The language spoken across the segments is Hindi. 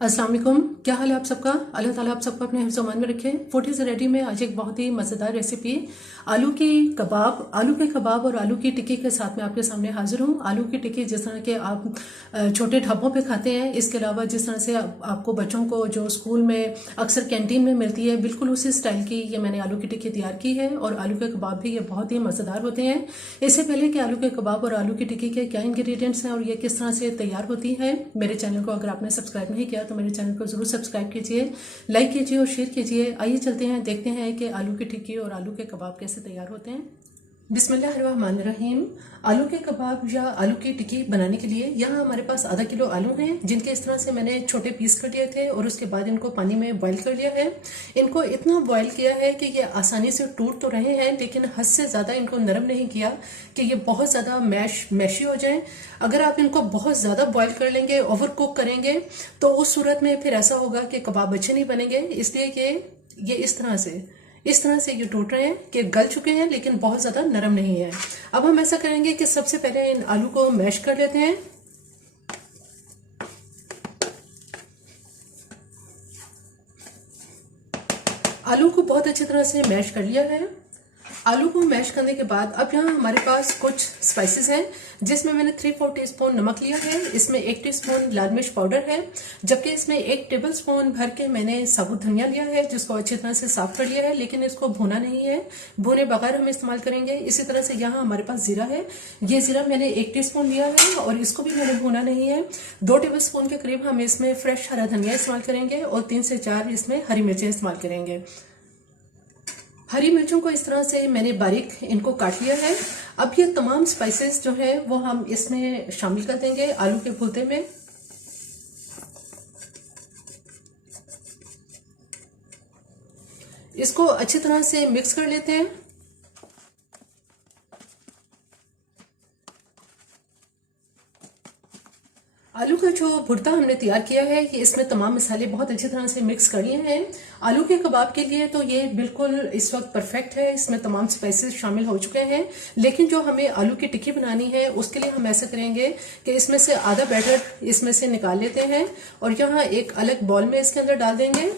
अस्सलाम वालेकुम। क्या हाल है आप सबका? अल्लाह ताला आप सबको अपने हिफ्ज़ मान में रखे। फूड इज़ रेडी में आज एक बहुत ही मज़ेदार रेसिपी आलू की कबाब, आलू के कबाब और आलू की टिक्की के साथ में आपके सामने हाजिर हूँ। आलू की टिक्की जिस तरह के आप छोटे ढाबों पे खाते हैं, इसके अलावा जिस तरह से आपको बच्चों को जो स्कूल में अक्सर कैंटीन में मिलती है, बिल्कुल उसी स्टाइल की ये मैंने आलू की टिक्की तैयार की है। और आलू के कबाब भी ये बहुत ही मज़ेदार होते हैं। इससे पहले कि आलू के कबाब और आलू की टिक्की के क्या इंग्रेडिएंट्स हैं और ये किस तरह से तैयार होती है, मेरे चैनल को अगर आपने सब्सक्राइब नहीं किया तो मेरे चैनल को जरूर सब्सक्राइब कीजिए, लाइक कीजिए और शेयर कीजिए। आइए चलते हैं, देखते हैं कि आलू की टिक्की और आलू के कबाब कैसे तैयार होते हैं। बिस्मिल्लाहिर्रहमानिर्रहीम। आलू के कबाब या आलू की टिक्की बनाने के लिए यहाँ हमारे पास आधा किलो आलू हैं, जिनके इस तरह से मैंने छोटे पीस कर लिए थे और उसके बाद इनको पानी में बॉईल कर लिया है। इनको इतना बॉईल किया है कि ये आसानी से टूट तो रहे हैं, लेकिन हद से ज़्यादा इनको नरम नहीं किया कि ये बहुत ज़्यादा मैशी हो जाए। अगर आप इनको बहुत ज़्यादा बॉईल कर लेंगे, ओवर कुक करेंगे, तो उस सूरत में फिर ऐसा होगा कि कबाब अच्छे नहीं बनेंगे। इसलिए कि ये इस तरह से ये टूट रहे हैं कि गल चुके हैं, लेकिन बहुत ज्यादा नरम नहीं है। अब हम ऐसा करेंगे कि सबसे पहले इन आलू को मैश कर लेते हैं। आलू को बहुत अच्छी तरह से मैश कर लिया है। आलू को मैश करने के बाद अब यहाँ हमारे पास कुछ स्पाइसेस हैं, जिसमें मैंने 3/4 टीस्पून नमक लिया है, इसमें 1 टीस्पून लाल मिर्च पाउडर है, जबकि इसमें 1 टेबलस्पून भर के मैंने साबुत धनिया लिया है, जिसको अच्छी तरह से साफ कर लिया है, लेकिन इसको भुना नहीं है, भुने बगैर हम इस्तेमाल करेंगे। इसी तरह से यहाँ हमारे पास जीरा है, ये जीरा मैंने 1 टीस्पून लिया है और इसको भी मैंने भुना नहीं है। 2 टेबलस्पून के करीब हम इसमें फ्रेश हरा धनिया इस्तेमाल करेंगे और 3 से 4 इसमें हरी मिर्चें इस्तेमाल करेंगे। हरी मिर्चों को इस तरह से मैंने बारीक इनको काट लिया है। अब ये तमाम स्पाइसेस जो है वो हम इसमें शामिल कर देंगे आलू के भुर्ते में। इसको अच्छी तरह से मिक्स कर लेते हैं। आलू का जो भुर्ता हमने तैयार किया है, ये इसमें तमाम मसाले बहुत अच्छी तरह से मिक्स कर लिए हैं। आलू के कबाब के लिए तो ये बिल्कुल इस वक्त परफेक्ट है, इसमें तमाम स्पाइसेस शामिल हो चुके हैं। लेकिन जो हमें आलू की टिक्की बनानी है, उसके लिए हम ऐसा करेंगे कि इसमें से आधा बैटर इसमें से निकाल लेते हैं और यहाँ एक अलग बॉल में इसके अंदर डाल देंगे।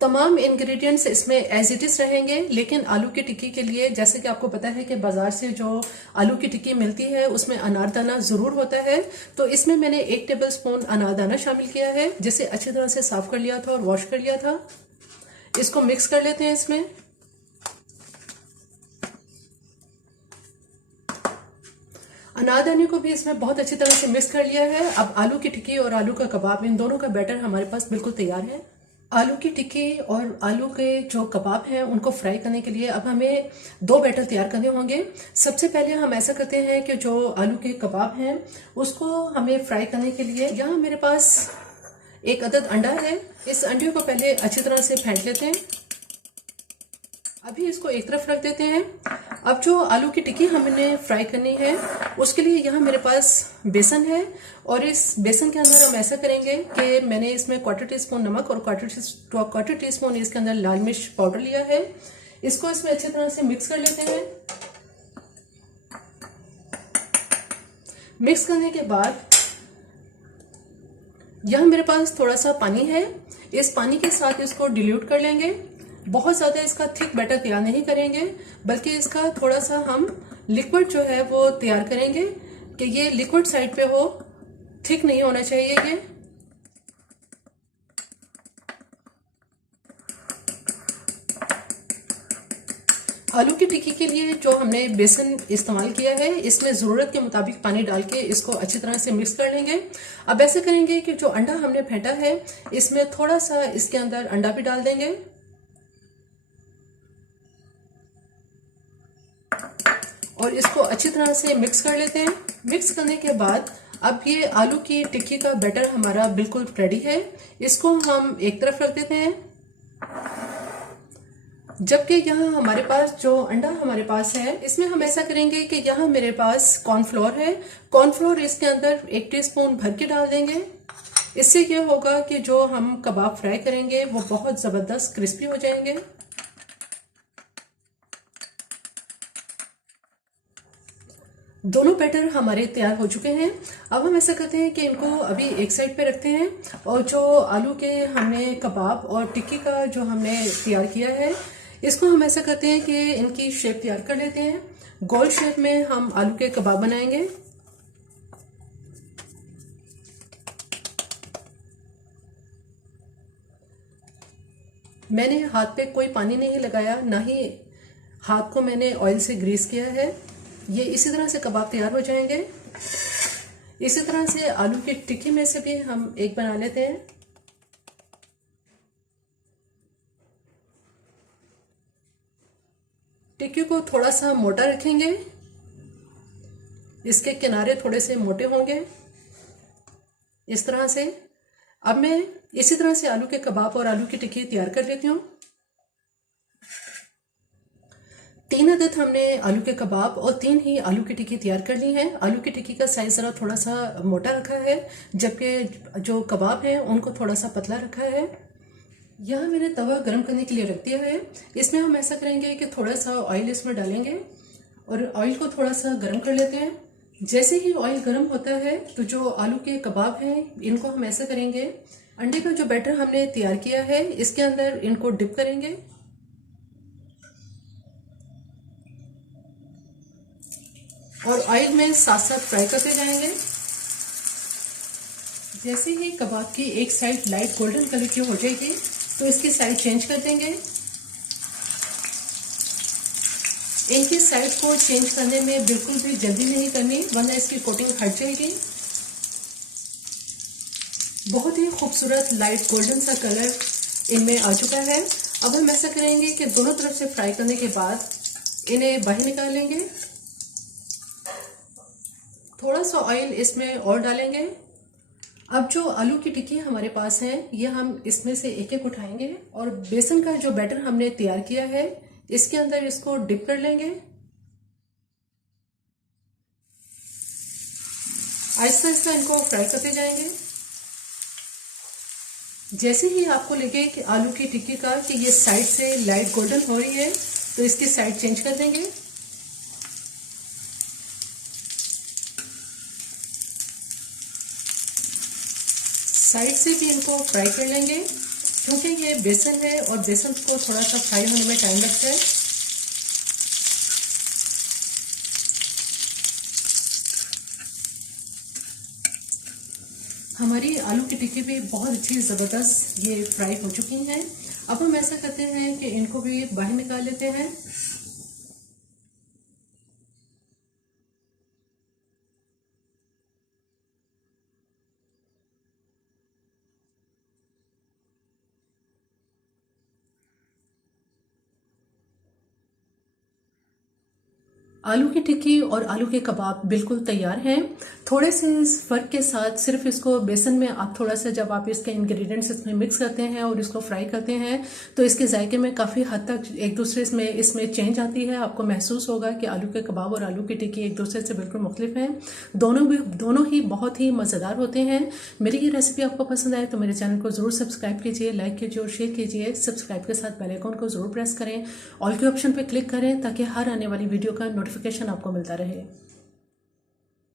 तमाम इंग्रेडिएंट्स इसमें एज इट इज रहेंगे, लेकिन आलू की टिक्की के लिए जैसे कि आपको पता है कि बाजार से जो आलू की टिक्की मिलती है उसमें अनारदाना जरूर होता है, तो इसमें मैंने 1 टेबलस्पून अनारदाना शामिल किया है, जिसे अच्छी तरह से साफ कर लिया था और वॉश कर लिया था। इसको मिक्स कर लेते हैं इसमें। अनारदाने को भी इसमें बहुत अच्छी तरह से मिक्स कर लिया है। अब आलू की टिक्की और आलू का कबाब, इन दोनों का बैटर हमारे पास बिल्कुल तैयार है। आलू की टिक्की और आलू के जो कबाब हैं उनको फ्राई करने के लिए अब हमें 2 बैटर तैयार करने होंगे। सबसे पहले हम ऐसा करते हैं कि जो आलू के कबाब हैं उसको हमें फ्राई करने के लिए यहाँ मेरे पास 1 अदद अंडा है। इस अंडे को पहले अच्छी तरह से फेंट लेते हैं। अभी इसको एक तरफ रख देते हैं। अब जो आलू की टिक्की हमने फ्राई करनी है उसके लिए यहाँ मेरे पास बेसन है और इस बेसन के अंदर हम ऐसा करेंगे कि मैंने इसमें 1/4 टीस्पून नमक और 1/4 टीस्पून इसके अंदर लाल मिर्च पाउडर लिया है। इसको इसमें अच्छी तरह से मिक्स कर लेते हैं। मिक्स करने के बाद यहाँ मेरे पास थोड़ा सा पानी है, इस पानी के साथ इसको डिल्यूट कर लेंगे। बहुत ज्यादा इसका थिक बैटर तैयार नहीं करेंगे, बल्कि इसका थोड़ा सा हम लिक्विड जो है वो तैयार करेंगे कि ये लिक्विड साइड पे हो, थिक नहीं होना चाहिए ये। आलू की टिक्की के लिए जो हमने बेसन इस्तेमाल किया है, इसमें जरूरत के मुताबिक पानी डाल के इसको अच्छी तरह से मिक्स कर लेंगे। अब ऐसे करेंगे कि जो अंडा हमने फेंटा है इसमें थोड़ा सा इसके अंदर अंडा भी डाल देंगे और इसको अच्छी तरह से मिक्स कर लेते हैं। मिक्स करने के बाद अब ये आलू की टिक्की का बैटर हमारा बिल्कुल रेडी है। इसको हम एक तरफ रख देते हैं, जबकि यहाँ हमारे पास जो अंडा हमारे पास है इसमें हम ऐसा करेंगे कि यहाँ मेरे पास कॉर्नफ्लोर है। कॉर्नफ्लोर इसके अंदर 1 टीस्पून भर के डाल देंगे। इससे ये होगा कि जो हम कबाब फ्राई करेंगे वो बहुत जबरदस्त क्रिस्पी हो जाएंगे। दोनों बैटर हमारे तैयार हो चुके हैं। अब हम ऐसा करते हैं कि इनको अभी एक साइड पे रखते हैं और जो आलू के हमने कबाब और टिक्की का जो हमने तैयार किया है, इसको हम ऐसा करते हैं कि इनकी शेप तैयार कर लेते हैं। गोल शेप में हम आलू के कबाब बनाएंगे। मैंने हाथ पे कोई पानी नहीं लगाया, ना ही हाथ को मैंने ऑयल से ग्रीस किया है। ये इसी तरह से कबाब तैयार हो जाएंगे। इसी तरह से आलू की टिक्की में से भी हम एक बना लेते हैं। टिक्की को थोड़ा सा मोटा रखेंगे, इसके किनारे थोड़े से मोटे होंगे इस तरह से। अब मैं इसी तरह से आलू के कबाब और आलू की टिक्की तैयार कर लेती हूँ। 3 अदद हमने आलू के कबाब और 3 ही आलू की टिक्की तैयार कर ली है। आलू की टिक्की का साइज जरा थोड़ा सा मोटा रखा है, जबकि जो कबाब हैं उनको थोड़ा सा पतला रखा है। यहाँ मैंने तवा गर्म करने के लिए रख दिया है। इसमें हम ऐसा करेंगे कि थोड़ा सा ऑयल इसमें डालेंगे और ऑयल को थोड़ा सा गर्म कर लेते हैं। जैसे ही ऑयल गर्म होता है तो जो आलू के कबाब हैं इनको हम ऐसा करेंगे, अंडे का जो बैटर हमने तैयार किया है इसके अंदर इनको डिप करेंगे और ऑयल में साथ साथ फ्राई करते जाएंगे। जैसे ही कबाब की एक साइड लाइट गोल्डन कलर की हो जाएगी तो इसकी साइड चेंज कर देंगे। एक ही साइड को चेंज करने में बिल्कुल भी जल्दी नहीं करनी, वरना इसकी कोटिंग हट जाएगी। बहुत ही खूबसूरत लाइट गोल्डन सा कलर इनमें आ चुका है। अब हम ऐसा करेंगे कि दोनों तरफ से फ्राई करने के बाद इन्हें बाहर निकाल लेंगे। थोड़ा सा ऑयल इसमें और डालेंगे। अब जो आलू की टिक्की हमारे पास है, ये हम इसमें से एक एक उठाएंगे और बेसन का जो बैटर हमने तैयार किया है इसके अंदर इसको डिप कर लेंगे। आहिस्ता आहिस्ता इनको फ्राई करते जाएंगे। जैसे ही आपको लगे कि आलू की टिक्की का कि ये साइड से लाइट गोल्डन हो रही है तो इसकी साइड चेंज कर देंगे। साइड से भी इनको फ्राई कर लेंगे, क्योंकि ये बेसन है और बेसन को थोड़ा सा फ्राई होने में टाइम लगता है। हमारी आलू की टिक्की भी बहुत अच्छी ज़बरदस्त ये फ्राई हो चुकी हैं। अब हम ऐसा करते हैं कि इनको भी बाहर निकाल लेते हैं। आलू की टिक्की और आलू के कबाब बिल्कुल तैयार हैं। थोड़े से इस फर्क के साथ, सिर्फ इसको बेसन में आप थोड़ा सा जब आप इसके इंग्रेडिएंट्स इसमें मिक्स करते हैं और इसको फ्राई करते हैं तो इसके जायके में काफ़ी हद तक एक दूसरे में इसमें चेंज आती है। आपको महसूस होगा कि आलू के कबाब और आलू की टिक्की एक दूसरे से बिल्कुल मुख्तलिफ हैं। दोनों ही बहुत ही मज़ेदार होते हैं। मेरी ये रेसिपी आपको पसंद आए तो मेरे चैनल को ज़रूर सब्सक्राइब कीजिए, लाइक कीजिए और शेयर कीजिए। सब्सक्राइब के साथ बेल आइकन को ज़रूर प्रेस करें, ऑल के ऑप्शन पर क्लिक करें ताकि हर आने वाली वीडियो का नोटिफिकेशन आपको मिलता रहे।